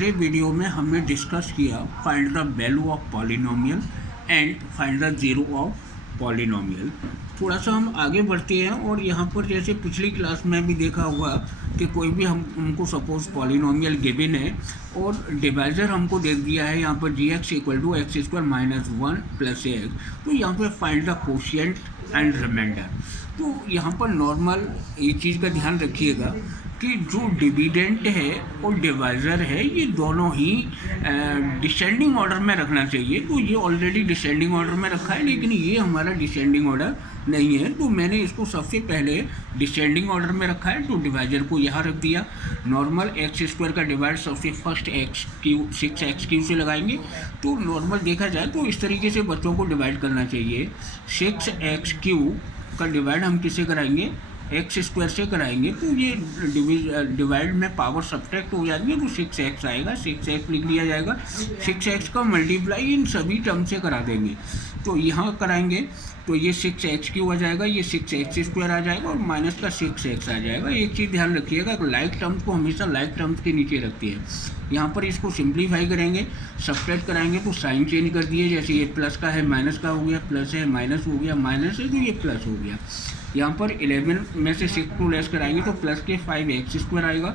पिछले वीडियो में हमने डिस्कस किया find the value of polynomial and find the zero of polynomial. थोड़ा सा हम आगे बढ़ते हैं और यहाँ पर जैसे पिछली क्लास में भी देखा हुआ कि कोई भी हमको सपोज पॉलिनोमियल गिवन है और डिवाइजर हमको दे दिया है यहाँ पर gx equal to x square minus 1 plus x, तो यहाँ पर find the quotient and remainder. तो यहाँ पर नॉर्मल एक चीज़ का ध्यान रखिएगा कि जो डिविडेंट है और डिवाइज़र है ये दोनों ही डिसेंडिंग ऑर्डर में रखना चाहिए। तो ये ऑलरेडी डिसेंडिंग ऑर्डर में रखा है, लेकिन ये हमारा डिसेंडिंग ऑर्डर नहीं है, तो मैंने इसको सबसे पहले डिसेंडिंग ऑर्डर में रखा है। तो डिवाइजर को यहाँ रख दिया। नॉर्मल एक्स स्क्वायर का डिवाइड सबसे फर्स्ट एक्स क्यू 6x³ से लगाएंगे। तो नॉर्मल देखा जाए तो इस तरीके से बच्चों को डिवाइड करना चाहिए। 6x³ का डिवाइड हम किससे कराएंगे? एक्स स्क्वायर से कराएंगे। तो ये डिवाइड में पावर सब्ट्रैक्ट हो जाएंगे तो 6x आएगा, 6x लिख लिया जाएगा। 6x का मल्टीप्लाई इन सभी टर्म से करा देंगे। तो यहाँ कराएंगे तो ये 6x³ आ जाएगा, ये 6x² आ जाएगा और माइनस का 6x आ जाएगा। एक चीज़ ध्यान रखिएगा, लाइक टर्म्स को हमेशा लाइक टर्म्स के नीचे रखती है। यहाँ पर इसको सिंप्लीफाई करेंगे, सब्ट्रैक्ट कराएंगे तो साइन चेंज कर दिए। जैसे ये प्लस का है माइनस का हो गया, प्लस है माइनस हो गया, माइनस है तो ये प्लस हो गया। यहाँ पर 11 में से 6 को लेस कराएंगे तो प्लस के 5x² आएगा।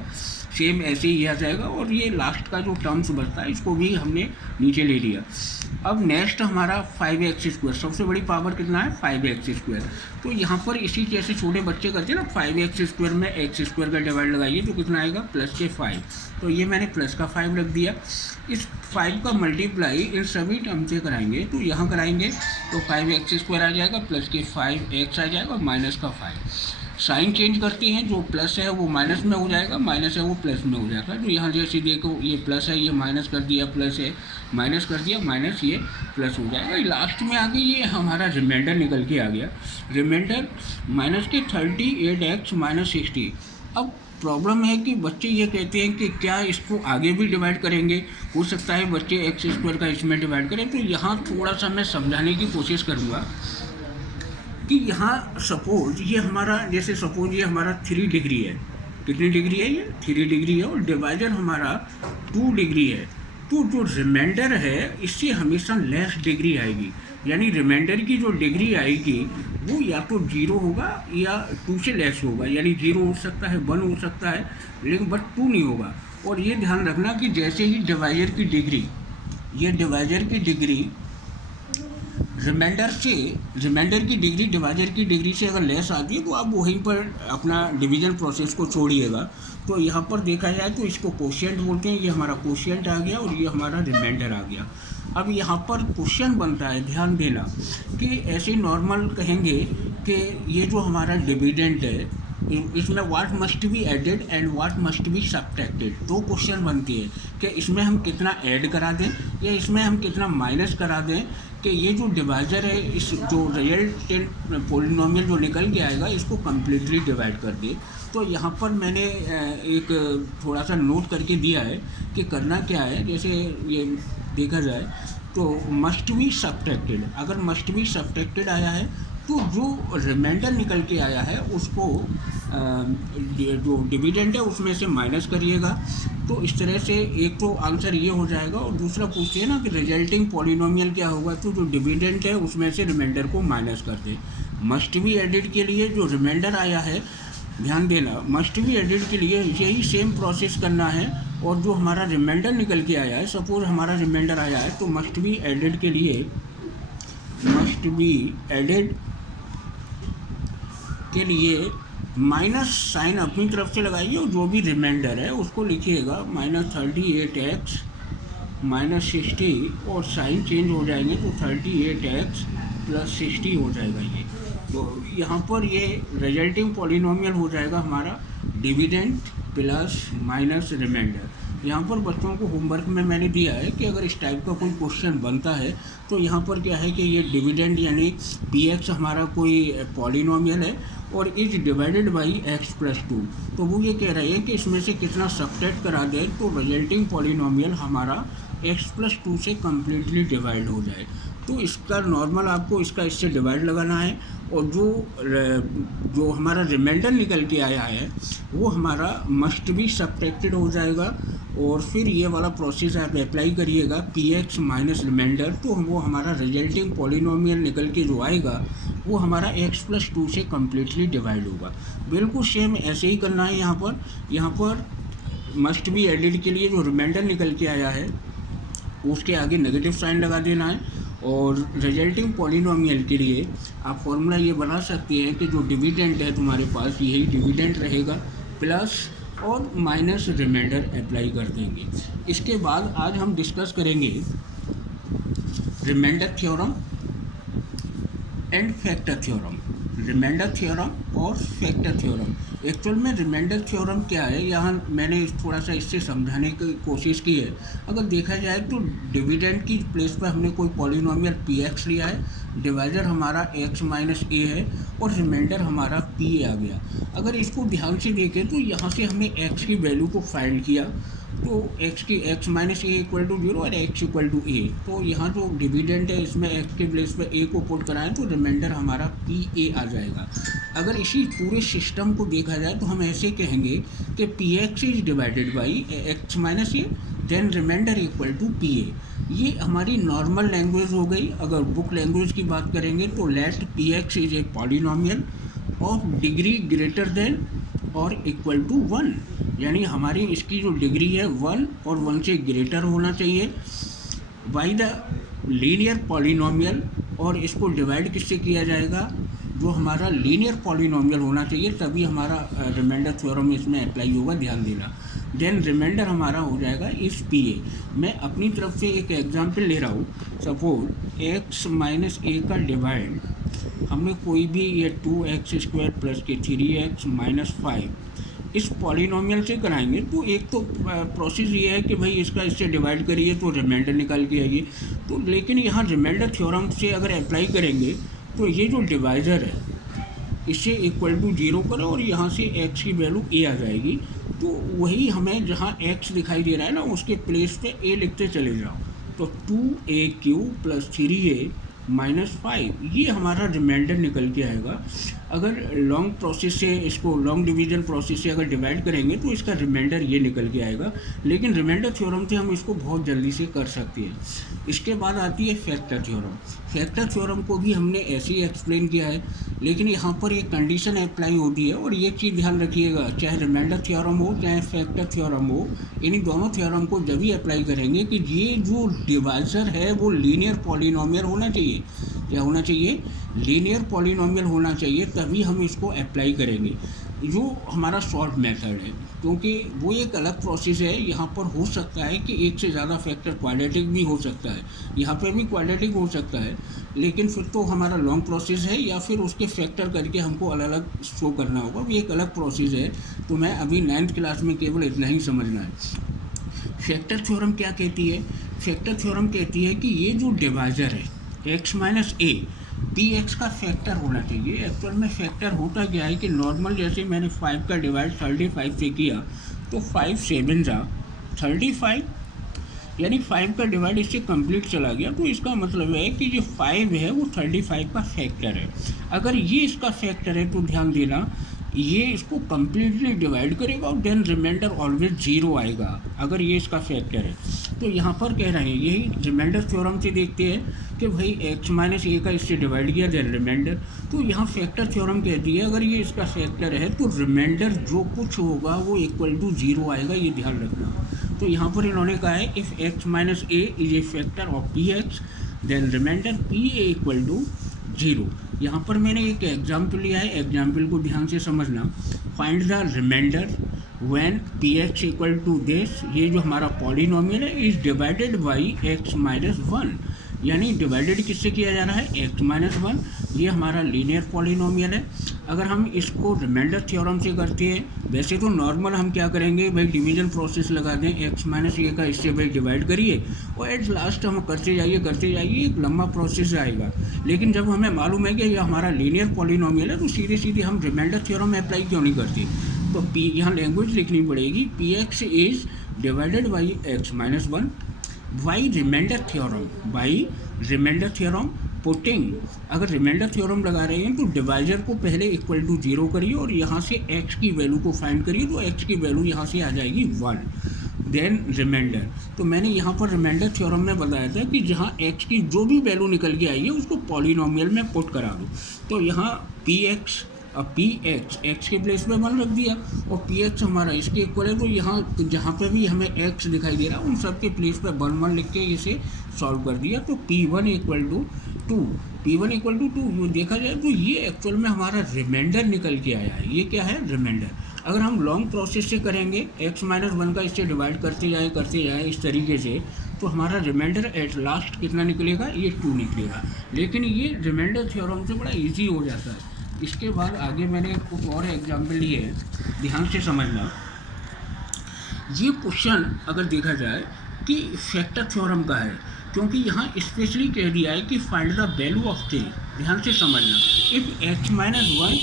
सेम ऐसे ही आ जाएगा और ये लास्ट का जो टर्म्स बचता है इसको भी हमने नीचे ले लिया। अब नेक्स्ट हमारा 5x², सबसे बड़ी पावर कितना है? 5x²। तो यहाँ पर इसी जैसे छोटे बच्चे करते हैं ना, 5x² में x² का डिवाइड लगाइए तो कितना आएगा? प्लस के 5। तो ये मैंने प्लस का 5 रख दिया। इस 5 का मल्टीप्लाई इन सभी टर्म से कराएंगे तो यहाँ कराएंगे तो 5x² आ जाएगा, प्लस के 5x आ जाएगा और माइनस का 5। साइन चेंज करती हैं, जो प्लस है वो माइनस में हो जाएगा, माइनस है वो प्लस में हो जाएगा। तो यहाँ जैसे देखो ये प्लस है, ये माइनस कर दिया, प्लस है माइनस कर दिया, माइनस ये प्लस हो जाएगा। लास्ट में आगे ये हमारा रिमाइंडर निकल के आ गया। रिमाइंडर माइनस के 38x माइनस 60। अब प्रॉब्लम है कि बच्चे ये कहते हैं कि क्या इसको आगे भी डिवाइड करेंगे? हो सकता है बच्चे x² का इसमें डिवाइड करें। तो यहाँ थोड़ा सा मैं समझाने की कोशिश करूँगा कि यहाँ सपोज ये हमारा, जैसे सपोज ये हमारा 3 डिग्री है। कितनी डिग्री है? ये 3 डिग्री है और डिवाइजर हमारा 2 डिग्री है। तो जो रिमाइंडर है इससे हमेशा लेस डिग्री आएगी, यानी रिमाइंडर की जो डिग्री आएगी वो या तो 0 होगा या 2 से लेस होगा। यानी 0 हो सकता है, 1 हो सकता है, लेकिन बट 2 नहीं होगा। और ये ध्यान रखना कि जैसे ही डिवाइजर की डिग्री, ये डिवाइजर की डिग्री रिमाइंडर की डिग्री डिवाइजर की डिग्री से अगर लेस आती है तो आप वहीं पर अपना डिवीजन प्रोसेस को छोड़िएगा। तो यहाँ पर देखा जाए तो इसको कोशिएंट बोलते हैं। ये हमारा कोशिएंट आ गया और ये हमारा रिमाइंडर आ गया। अब यहाँ पर क्वेश्चन बनता है, ध्यान देना कि ऐसे नॉर्मल कहेंगे कि ये जो हमारा डिविडेंड है इसमें what must be added and what must be subtracted. दो क्वेश्चन बनती है कि इसमें हम कितना ऐड करा दें या इसमें हम कितना माइनस करा दें, कि ये जो डिवाइजर है इस जो रिजल्टेंट पॉलिनोमियल जो निकल के आएगा इसको कम्प्लीटली डिवाइड कर दे। तो यहाँ पर मैंने एक थोड़ा सा नोट करके दिया है कि करना क्या है। जैसे ये देखा जाए तो मस्ट बी सब्ट्रैक्टेड, अगर मस्ट बी सब्ट्रैक्टेड आया है तो जो रिमाइंडर निकल के आया है उसको जो डिविडेंड है उसमें से माइनस करिएगा। तो इस तरह से एक तो आंसर ये हो जाएगा। और दूसरा पूछते हैं ना कि रिजल्टिंग पॉलिनोमियल क्या होगा, तो जो डिविडेंड है उसमें से रिमाइंडर को माइनस कर दे। मस्ट बी एडेड के लिए जो रिमाइंडर आया है, ध्यान देना, मस्ट बी एडेड के लिए यही सेम प्रोसेस करना है। और जो हमारा रिमाइंडर निकल के आया है, सपोज हमारा रिमाइंडर आया है तो मस्ट बी एडेड के लिए, मस्ट बी एडेड के लिए माइनस साइन अपनी तरफ से लगाइए और जो भी रिमाइंडर है उसको लिखिएगा माइनस 38x माइनस 60 और साइन चेंज हो जाएंगे तो 38x प्लस 60 हो जाएगा ये। तो यहाँ पर ये रिजल्टिंग पॉलिनोमियल हो जाएगा हमारा डिविडेंड प्लस माइनस रिमाइंडर। यहाँ पर बच्चों को होमवर्क में मैंने दिया है कि अगर इस टाइप का कोई क्वेश्चन बनता है तो यहाँ पर क्या है कि ये डिविडेंड यानी px हमारा कोई पॉलिनोमियल है और इज डिवाइडेड बाई x+2। तो वो ये कह रहे हैं कि इसमें से कितना सब्ट्रैक्ट करा दे तो रिजल्टिंग पॉलिनोमियल हमारा x+2 से कम्प्लीटली डिवाइड हो जाए। तो इसका नॉर्मल आपको इसका इससे डिवाइड लगाना है, और जो हमारा रिमाइंडर निकल के आया है वो हमारा मस्ट भी सब्ट्रैक्टेड हो जाएगा, और फिर ये वाला प्रोसेस आप अप्लाई करिएगा पी एक्स माइनस रिमाइंडर, तो वो हमारा रिजल्टिंग पॉलिनोमियल निकल के जो आएगा वो हमारा x+2 से कम्प्लीटली डिवाइड होगा। बिल्कुल सेम ऐसे ही करना है। यहाँ पर मस्ट बी एडेड के लिए जो रिमाइंडर निकल के आया है उसके आगे नेगेटिव साइन लगा देना है, और रिजल्टिंग पॉलिनोमियल के लिए आप फॉर्मूला ये बना सकते हैं कि जो डिविडेंड है तुम्हारे पास यही डिविडेंड रहेगा, प्लस और माइनस रिमाइंडर अप्लाई कर देंगे। इसके बाद आज हम डिस्कस करेंगे remainder theorem and factor theorem. Remainder theorem और फैक्टर थ्योरम। एक्चुअल में रिमाइंडर थ्योरम क्या है, यहाँ मैंने थोड़ा सा इससे समझाने की कोशिश की है। अगर देखा जाए तो डिविडेंड की प्लेस पर हमने कोई पॉलिनोमियल पी एक्स लिया है, डिवाइजर हमारा x माइनस ए है, और रिमाइंडर हमारा पी आ गया। अगर इसको ध्यान से देखें तो यहाँ से हमने x की वैल्यू को फाइंड किया, तो x minus a equal to 0 और x इक्वल टू ए। तो यहाँ जो डिविडेंड है इसमें x के प्लेस पे a को पुट कराएं तो रिमाइंडर हमारा पी ए आ जाएगा। अगर इसी पूरे सिस्टम को देखा जाए तो हम ऐसे कहेंगे कि p x is divided by x minus a, then remainder equal to p a. ये हमारी नॉर्मल लैंग्वेज हो गई। अगर बुक लैंग्वेज की बात करेंगे तो let p x is a polynomial of degree greater than और इक्वल टू 1, यानी हमारी इसकी जो डिग्री है 1 और 1 से ग्रेटर होना चाहिए बाई द लीनियर पॉलिनोमियल। और इसको डिवाइड किससे किया जाएगा, जो हमारा लीनियर पॉलिनोमियल होना चाहिए, तभी हमारा रिमाइंडर थ्योरम इसमें अप्लाई होगा, ध्यान देना। देन रिमाइंडर हमारा हो जाएगा इस पी ए। मैं अपनी तरफ से एक एग्जांपल ले रहा हूँ। सपोज x माइनस ए का डिवाइड हमने कोई भी ये 2x² प्लस के 3x माइनस 5 इस पॉलिनोमियल से कराएंगे, तो एक तो प्रोसेस ये है कि भाई इसका इससे डिवाइड करिए तो रिमाइंडर निकाल के आइए। तो लेकिन यहाँ रिमाइंडर थ्योरम से अगर अप्लाई करेंगे तो ये जो डिवाइजर है इसे इक्वल टू 0 करो और यहाँ से x की वैल्यू a आ जाएगी। तो वही हमें जहाँ x दिखाई दे रहा है ना उसके प्लेस पे a लिखते चले जाओ, तो 2aq प्लस 3a माइनस 5 ये हमारा रिमाइंडर निकल के आएगा। अगर लॉन्ग प्रोसेस से इसको लॉन्ग डिवीजन प्रोसेस से अगर डिवाइड करेंगे तो इसका रिमाइंडर ये निकल के आएगा, लेकिन रिमाइंडर थ्योरम से हम इसको बहुत जल्दी से कर सकते हैं। इसके बाद आती है फैक्टर थ्योरम। फैक्टर थ्योरम को भी हमने ऐसे ही एक्सप्लेन किया है, लेकिन यहाँ पर एक कंडीशन अप्लाई होती है, और ये चीज़ ध्यान रखिएगा, चाहे रिमाइंडर थ्योरम हो चाहे फैक्टर थ्योरम हो, इन दोनों थ्योरम को जब भी अप्लाई करेंगे कि ये जो डिवाइजर है वो लीनियर पॉलिनोमियल होना चाहिए। क्या होना चाहिए, लीनियर पॉलिनोमियल होना चाहिए, तभी हम इसको अप्लाई करेंगे। जो हमारा शॉर्ट मेथड है, क्योंकि वो एक अलग प्रोसेस है। यहाँ पर हो सकता है कि एक से ज़्यादा फैक्टर क्वाड्रेटिक भी हो सकता है, यहाँ पर भी क्वाड्रेटिक हो सकता है, लेकिन फिर तो हमारा लॉन्ग प्रोसेस है, या फिर उसके फैक्टर करके हमको अलग अलग शो करना होगा, वो एक अलग प्रोसेस है। तो मैं अभी 9th क्लास में केवल इतना ही समझना है। फैक्टर थ्योरम क्या कहती है, फैक्टर थ्योरम कहती है कि ये जो डिवाइजर है x minus A P x का फैक्टर होना चाहिए। एक्चुअल में फैक्टर होता क्या है कि नॉर्मल जैसे मैंने 5 का डिवाइड 35 से किया तो 5 7 जा 35, यानी 5 का डिवाइड इससे कंप्लीट चला गया, तो इसका मतलब है कि जो 5 है वो 35 का फैक्टर है। अगर ये इसका फैक्टर है तो ध्यान देना ये इसको कम्प्लीटली डिवाइड करेगा और देन रिमाइंडर ऑलवेज 0 आएगा अगर ये इसका फैक्टर है। तो यहाँ पर कह रहे हैं यही रिमाइंडर थ्योरम से देखते हैं कि भाई x माइनस ए का इससे डिवाइड किया देन रिमाइंडर। तो यहाँ फैक्टर थ्योरम कहती है अगर ये इसका फैक्टर है तो रिमाइंडर जो कुछ होगा वो इक्वल टू 0 आएगा, ये ध्यान रखना। तो यहाँ पर इन्होंने कहा है if x minus a is a factor of p x then remainder p a equal to 0। यहाँ पर मैंने एक एग्जाम्पल लिया है, एग्जाम्पल को ध्यान से समझना। Find the remainder when p x equal to this, ये जो हमारा पॉलिनोमियल है is divided by x minus 1, यानी डिवाइडेड किससे किया जा रहा है x माइनस 1। ये हमारा लीनियर पॉलिनोमियल है। अगर हम इसको रिमाइंडर थ्योरम से करते हैं, वैसे तो नॉर्मल हम क्या करेंगे भाई डिवीजन प्रोसेस लगा दें, x माइनस ए का इससे भाई डिवाइड करिए और एट लास्ट हम करते जाइए एक लंबा प्रोसेस आएगा। लेकिन जब हमें मालूम है कि ये हमारा लीनियर पॉलिनोमियल है तो सीधे हम रिमाइंडर थ्योरम में अप्लाई क्यों नहीं करते। तो पी यहाँ लैंग्वेज लिखनी पड़ेगी, p x is divided by x minus 1 by remainder theorem, by remainder theorem putting, अगर रिमाइंडर थ्योरम लगा रहे हैं तो डिवाइजर को पहले इक्वल टू 0 करिए और यहाँ से x की वैल्यू को फाइंड करिए, तो x की वैल्यू यहाँ से आ जाएगी 1, देन रिमाइंडर। तो मैंने यहाँ पर रिमाइंडर थ्योरम में बताया था कि जहाँ x की जो भी वैल्यू निकल के आई है उसको पॉलिनोमियल में पुट करा दो। तो यहाँ px, अब पी एक्स के प्लेस पे 1 रख दिया और पी एक्स हमारा इसके इक्वल है, तो यहाँ तो जहाँ पे भी हमें x दिखाई दे रहा है उन सब के प्लेस पे 1 1 लिख के इसे सॉल्व कर दिया। तो p1 equal to 2, p1 equal to 2 देखा जाए तो ये एक्चुअल में हमारा रिमाइंडर निकल के आया है। ये क्या है? रिमाइंडर। अगर हम लॉन्ग प्रोसेस से करेंगे x-1 का इससे डिवाइड करते जाए इस तरीके से, तो हमारा रिमाइंडर एट लास्ट कितना निकलेगा? ये 2 निकलेगा। लेकिन ये रिमाइंडर थ्योरम से बड़ा ईजी हो जाता है। इसके बाद आगे मैंने कुछ और एग्जाम्पल लिए हैं, ध्यान से समझना। ये क्वेश्चन अगर देखा जाए कि फैक्टर थ्योरम का है, क्योंकि यहाँ स्पेशली कह दिया है कि find the value of k। ध्यान से समझना, if x-1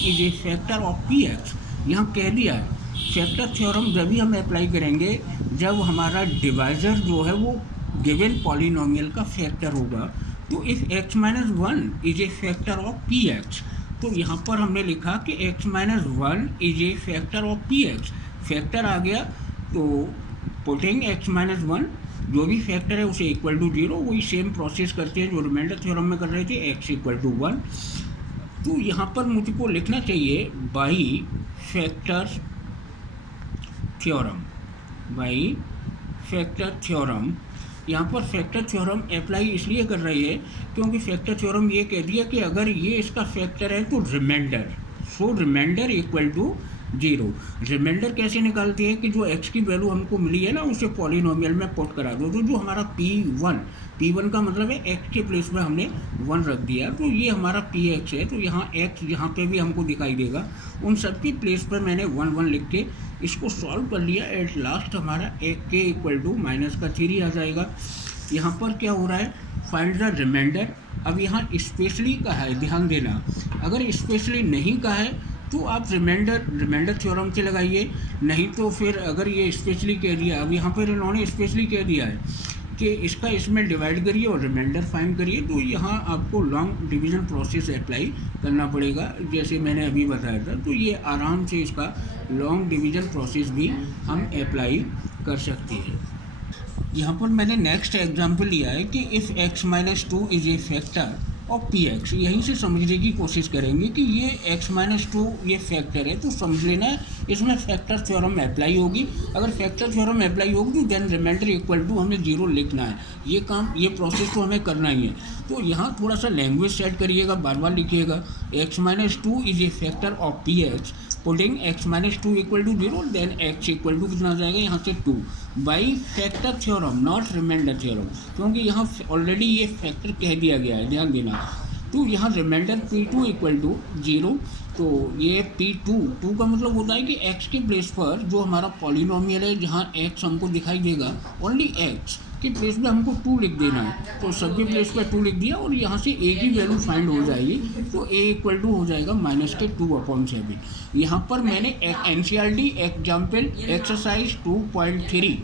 is a factor of px, यहाँ कह दिया है फैक्टर थ्योरम जब भी हम अप्लाई करेंगे जब हमारा डिवाइजर जो है वो गिवन पॉलिनोमियल का फैक्टर होगा। तो if x-1 is a factor of px, तो यहाँ पर हमने लिखा कि x-1 is a factor of px, factor आ गया तो पुटिंग x-1 जो भी फैक्टर है उसे इक्वल टू 0, वही सेम प्रोसेस करते हैं जो रिमाइंडर थ्योरम में कर रहे थे, x इक्वल टू 1। तो यहाँ पर मुझको लिखना चाहिए by factor theorem, by factor theorem. यहाँ पर फैक्टर थ्योरम अप्लाई इसलिए कर रही है क्योंकि फैक्टर थ्योरम ये कह दिया कि अगर ये इसका फैक्टर है तो remainder, so remainder equal to 0। Remainder कैसे निकालते हैं कि जो x की वैल्यू हमको मिली है ना उसे पॉलिनोमियल में पुट करा दो। तो जो हमारा p1 का मतलब है x के प्लेस में हमने 1 रख दिया, तो ये हमारा px है। तो यहाँ x यहाँ पे भी हमको दिखाई देगा, उन सब की प्लेस पर मैंने 1 1 लिख के इसको सॉल्व कर लिया। एट लास्ट हमारा k इक्वल टू -3 आ जाएगा। यहाँ पर क्या हो रहा है? Find the remainder. अब यहाँ स्पेशली का है, ध्यान देना, अगर स्पेशली नहीं का है तो आप रिमाइंडर थ्योरम से लगाइए, नहीं तो फिर अगर ये स्पेशली कह दिया, अब यहाँ पर इन्होंने स्पेशली कह दिया है कि इसका इसमें डिवाइड करिए और रिमाइंडर फाइंड करिए, तो यहाँ आपको लॉन्ग डिवीजन प्रोसेस अप्लाई करना पड़ेगा जैसे मैंने अभी बताया था। तो ये आराम से इसका लॉन्ग डिवीजन प्रोसेस भी हम अप्लाई कर सकते हैं। यहाँ पर मैंने नेक्स्ट एग्जाम्पल लिया है कि if x-2 is a factor of px, यहीं से समझने की कोशिश करेंगे कि ये x-2 ये फैक्टर है, तो समझ लेना इसमें फैक्टर थ्योरम अप्लाई होगी। अगर फैक्टर थ्योरम अप्लाई होगी तो देन रिमाइंडर इक्वल टू हमें 0 लिखना है। ये काम, ये प्रोसेस तो हमें करना ही है। तो यहाँ थोड़ा सा लैंग्वेज सेट करिएगा, बार बार लिखिएगा x-2 is a factor of px, putting x-2 equal to 0, then x equal to कितना आ जाएगा यहाँ से 2 by factor theorem, not remainder theorem, क्योंकि यहाँ ऑलरेडी ये फैक्टर कह दिया गया है, ध्यान देना। तो यहाँ रिमाइंडर p2 इक्वल टू 0, तो ये p2 का मतलब होता है कि x के प्लेस पर जो हमारा पॉलिनोमियल है जहाँ x हमको दिखाई देगा, ओनली x के प्लेस पे हमको 2 लिख देना है। तो सभी प्लेस पे 2 लिख दिया और यहाँ से a की वैल्यू फाइंड हो जाएगी, तो a इक्वल टू हो जाएगा -2/7। यहाँ पर मैंने NCERT एग्जाम्पल एक्सरसाइज 2.3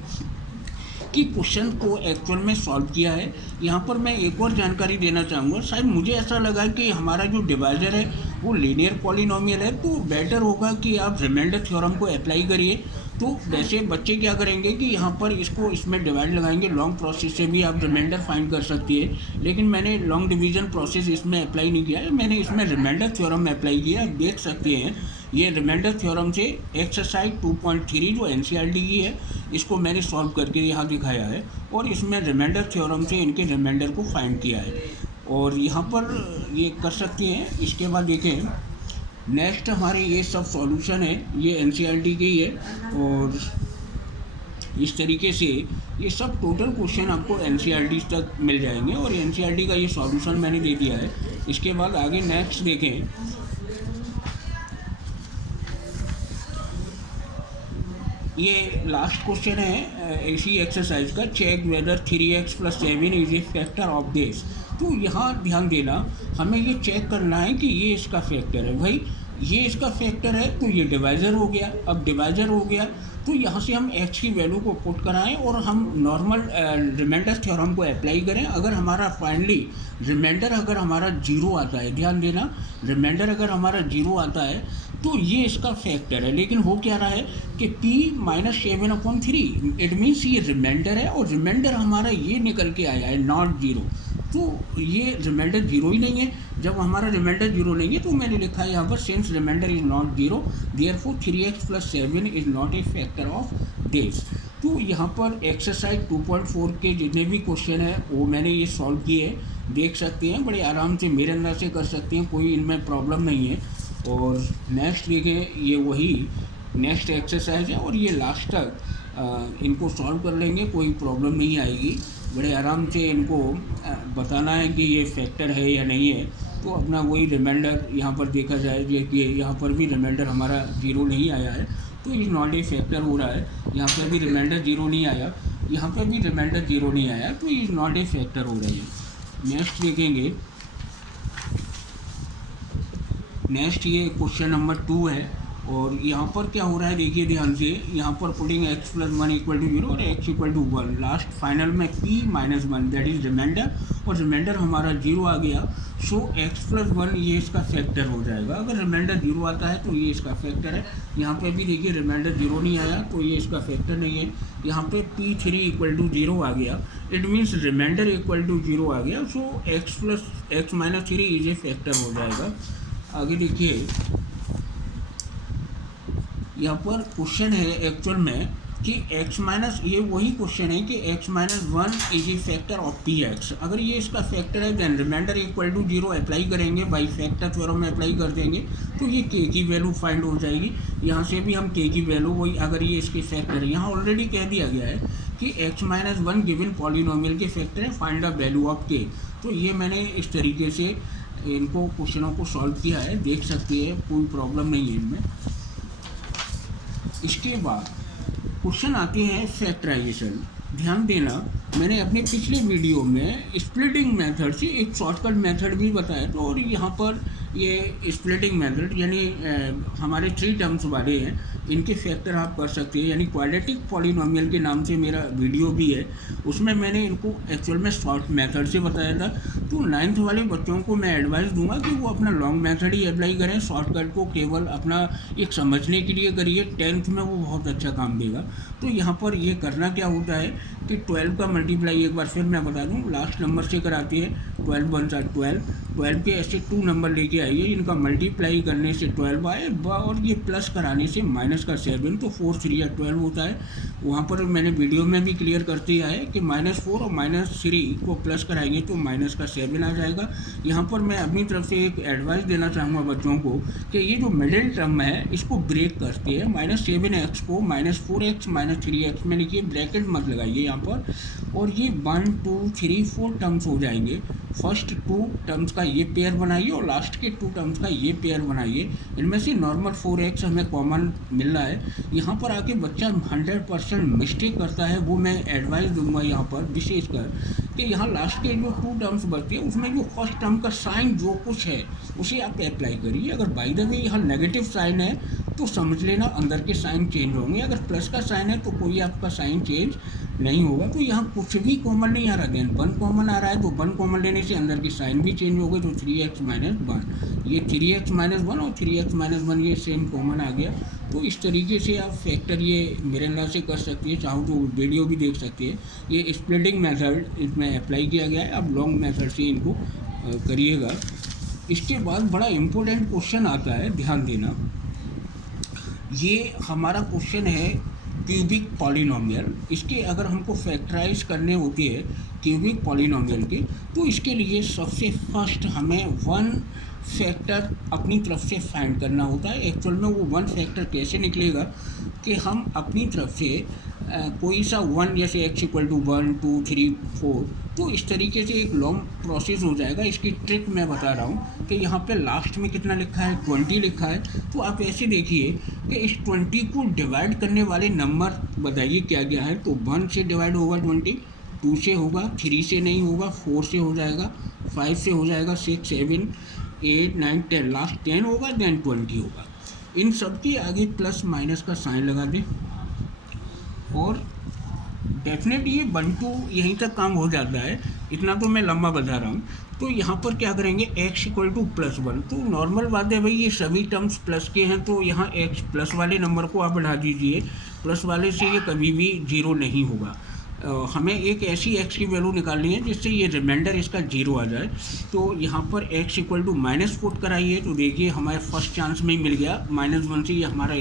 कि क्वेश्चन को एक्चुअल में सॉल्व किया है। यहाँ पर मैं एक और जानकारी देना चाहूँगा, शायद मुझे ऐसा लगा कि हमारा जो डिवाइजर है वो लीनियर पॉलिनोमियल है, तो बेटर होगा कि आप रिमाइंडर थ्योरम को अप्लाई करिए। तो वैसे बच्चे क्या करेंगे कि यहाँ पर इसको इसमें डिवाइड लगाएंगे, लॉन्ग प्रोसेस से भी आप रिमाइंडर फाइंड कर सकती है, लेकिन मैंने लॉन्ग डिवीजन प्रोसेस इसमें अप्लाई नहीं किया है, मैंने इसमें रिमाइंडर थ्योरम अप्लाई किया। आप देख सकते हैं ये रिमाइंडर थ्योरम से एक्सरसाइज 2.3 जो NCERT की है इसको मैंने सॉल्व करके यहाँ दिखाया है, और इसमें रिमाइंडर थ्योरम से इनके रिमाइंडर को फाइंड किया है, और यहाँ पर ये कर सकते हैं। इसके बाद देखें नेक्स्ट हमारे ये सब सॉल्यूशन है, ये NCERT की ही है, और इस तरीके से ये सब टोटल क्वेश्चन आपको NCERT तक मिल जाएंगे, और NCERT का ये सॉल्यूशन मैंने दे दिया है। इसके बाद आगे नेक्स्ट देखें, ये लास्ट क्वेश्चन है इसी एक्सरसाइज का, check whether 3x + 7 is a factor of this. तो यहाँ ध्यान देना, हमें ये चेक करना है कि ये इसका फैक्टर है। भाई ये इसका फैक्टर है तो ये डिवाइज़र हो गया। अब डिवाइज़र हो गया तो यहाँ से हम x की वैल्यू को पुट कराएं और हम नॉर्मल रिमाइंडर थ्योरम को अप्लाई करें। अगर हमारा फाइनली रिमाइंडर अगर हमारा जीरो आता है, ध्यान देना, रिमाइंडर अगर हमारा जीरो आता है तो ये इसका फैक्टर है। लेकिन हो क्या रहा है कि p -7/3, इट मीन्स ये रिमाइंडर है और रिमाइंडर हमारा ये निकल के आया है नॉट जीरो, तो ये रिमाइंडर जीरो ही नहीं है। जब हमारा रिमाइंडर जीरो नहीं है तो मैंने लिखा है यहाँ पर since reminder is not zero therefore 3x + 7 is not a factor of this. तो यहाँ पर एक्सरसाइज 2.4 के जितने भी क्वेश्चन है वो मैंने ये सॉल्व किए हैं, देख सकते हैं, बड़े आराम से मेरे अंदर से कर सकते हैं, कोई इनमें प्रॉब्लम नहीं है। और नेक्स्ट देखें, ये वही नेक्स्ट एक्सरसाइज है और ये लास्ट तक इनको सॉल्व कर लेंगे, कोई प्रॉब्लम नहीं आएगी। बड़े आराम से इनको बताना है कि ये फैक्टर है या नहीं है। तो अपना वही रिमाइंडर यहाँ पर देखा जाए कि यहाँ पर भी रिमाइंडर हमारा जीरो नहीं आया है तो ये नॉट ए फैक्टर हो रहा है। यहाँ पर भी रिमाइंडर जीरो नहीं आया, यहाँ पर भी रिमाइंडर जीरो नहीं आया, तो ये नॉट ए फैक्टर हो रही है। नेक्स्ट देखेंगे, नेक्स्ट ये क्वेश्चन नंबर 2 है और यहाँ पर क्या हो रहा है देखिए ध्यान से, यहाँ पर पुटिंग x + 1 = 0 और x = 1, लास्ट फाइनल में p - 1 दैट इज रिमाइंडर और रिमाइंडर हमारा जीरो आ गया। सो x + 1 ये इसका फैक्टर हो जाएगा। अगर रिमाइंडर जीरो आता है तो ये इसका फैक्टर है। यहाँ पे भी देखिए रिमाइंडर जीरो नहीं आया तो ये इसका फैक्टर नहीं है। यहाँ पे p3 = 0 आ गया, इट मीन्स रिमाइंडर = 0 आ गया। सो x - 3 इज ए फैक्टर हो जाएगा। आगे देखिए, यहाँ पर क्वेश्चन है एक्चुअल में कि ये वही क्वेश्चन है कि x - 1 is a factor of px। अगर ये इसका फैक्टर है देन रिमाइंडर = 0 अप्लाई करेंगे, बाई फैक्टर थ्योरम में अप्लाई कर देंगे तो ये k की वैल्यू फाइंड हो जाएगी। यहाँ से भी हम k की वैल्यू वही, अगर ये इसके फैक्टर है, यहाँ ऑलरेडी कह दिया गया है कि x - 1 गिवन पॉलिनोमियल के फैक्टर है, find the value of k। तो ये मैंने इस तरीके से इनको क्वेश्चनों को सॉल्व किया है, देख सकते हैं, कोई प्रॉब्लम नहीं है इनमें। इसके बाद क्वेश्चन आते हैं फैक्टराइजेशन। ध्यान देना, मैंने अपने पिछले वीडियो में स्प्लिटिंग मेथड से एक शॉर्टकट मेथड भी बताया था और यहाँ पर ये स्प्लिटिंग मेथड यानी हमारे 3 टर्म्स वाले हैं, इनके फैक्टर आप कर सकते हैं, यानी क्वाड्रेटिक पॉलिनोमियल के नाम से मेरा वीडियो भी है, उसमें मैंने इनको एक्चुअल में शॉर्ट मेथड से बताया था। तो 9th वाले बच्चों को मैं एडवाइस दूंगा कि वो अपना लॉन्ग मेथड ही अप्लाई करें, शॉर्टकट को केवल अपना एक समझने के लिए करिए, 10th में वो बहुत अच्छा काम देगा। तो यहाँ पर ये करना क्या होता है कि 12 का मल्टीप्लाई एक बार फिर मैं बता दूँ, लास्ट नंबर से कराती है, 12 × 12, 12 के ऐसे 2 नंबर लेके आइए, इनका मल्टीप्लाई करने से 12 आए और ये प्लस कराने से माइनस का 7, तो 4 × 3 = 12 होता है। वहाँ पर मैंने वीडियो में भी क्लियर कर दिया है कि -4 और -3 को प्लस कराएंगे तो माइनस का 7 आ जाएगा। यहाँ पर मैं अपनी तरफ से एक एडवाइस देना चाहूँगा बच्चों को कि ये जो मिडिल टर्म है इसको ब्रेक करते हैं, -7x को -4x -3x में लिखिए, ब्रैकेट मत लगाइए यहाँ पर, और ये 1 2 3 4 टर्म्स हो जाएंगे। फर्स्ट 2 टर्म्स का ये पेयर बनाइए और लास्ट के 2 टर्म्स का ये पेयर बनाइए। इनमें से नॉर्मल 4x हमें कॉमन मिल रहा है। यहाँ पर आके बच्चा 100% मिस्टेक करता है, वो मैं एडवाइस दूंगा यहाँ पर विशेषकर कि यहाँ लास्ट के जो 2 टर्म्स बचते हैं उसमें जो फर्स्ट टर्म का साइन जो कुछ है उसे आप अप्लाई करिए। अगर बाय द वे यहाँ नेगेटिव साइन है तो समझ लेना अंदर के साइन चेंज होंगे, अगर प्लस का साइन है तो कोई आपका साइन चेंज नहीं होगा। तो यहाँ कुछ भी कॉमन नहीं आ रहा, देन 1 कॉमन आ रहा है तो 1 कॉमन लेने से अंदर की साइन भी चेंज हो गई, तो 3x - 1, ये 3x - 1 और 3x - 1 ये सेम कॉमन आ गया। तो इस तरीके से आप फैक्टर ये मेरे अंदर से कर सकती है, चाहो तो वीडियो भी देख सकते हैं। ये स्प्लिटिंग मेथड इसमें अप्लाई किया गया है, अब लॉन्ग मेथड से इनको करिएगा। इसके बाद बड़ा इम्पोर्टेंट क्वेश्चन आता है, ध्यान देना, ये हमारा क्वेश्चन है क्यूबिक पॉलिनोमियल। इसके अगर हमको फैक्टराइज करने होती है क्यूबिक पॉलिनोमियल के, तो इसके लिए सबसे फर्स्ट हमें 1 फैक्टर अपनी तरफ से फाइंड करना होता है। एक्चुअल में वो 1 फैक्टर कैसे निकलेगा कि हम अपनी तरफ से कोई सा 1, जैसे x = 1 2 3 4, तो इस तरीके से एक लॉन्ग प्रोसेस हो जाएगा। इसकी ट्रिक मैं बता रहा हूँ कि यहाँ पे लास्ट में कितना लिखा है, 20 लिखा है, तो आप ऐसे देखिए कि इस 20 को डिवाइड करने वाले नंबर बताइए क्या क्या है। तो 1 से डिवाइड होगा 20, 2 से होगा, 3 से नहीं होगा, 4 से हो जाएगा, 5 से हो जाएगा, 6 7 8 9 10, लास्ट 10 होगा देन 20 होगा। इन सब के आगे प्लस माइनस का साइन लगा दें और डेफिनेट ये 1 2 यहीं तक काम हो जाता है, इतना तो मैं लंबा बता रहा हूँ। तो यहाँ पर क्या करेंगे, x इक्वल टू +1, तो नॉर्मल बात है भाई, ये सभी टर्म्स प्लस के हैं तो यहाँ x प्लस वाले नंबर को आप बढ़ा दीजिए, प्लस वाले से ये कभी भी 0 नहीं होगा। हमें एक ऐसी x की वैल्यू निकालनी है जिससे ये रिमाइंडर इसका 0 आ जाए। तो यहाँ पर x इक्वल टू -4 कराइए तो देखिए हमारे फर्स्ट चांस में ही मिल गया, -1 से ये हमारा